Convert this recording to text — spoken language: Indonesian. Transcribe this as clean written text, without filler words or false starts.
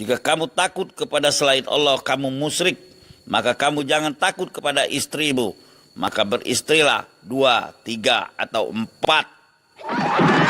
Jika kamu takut kepada selain Allah, kamu musyrik. Maka kamu jangan takut kepada istrimu. Maka beristrilah 2, 3, atau 4.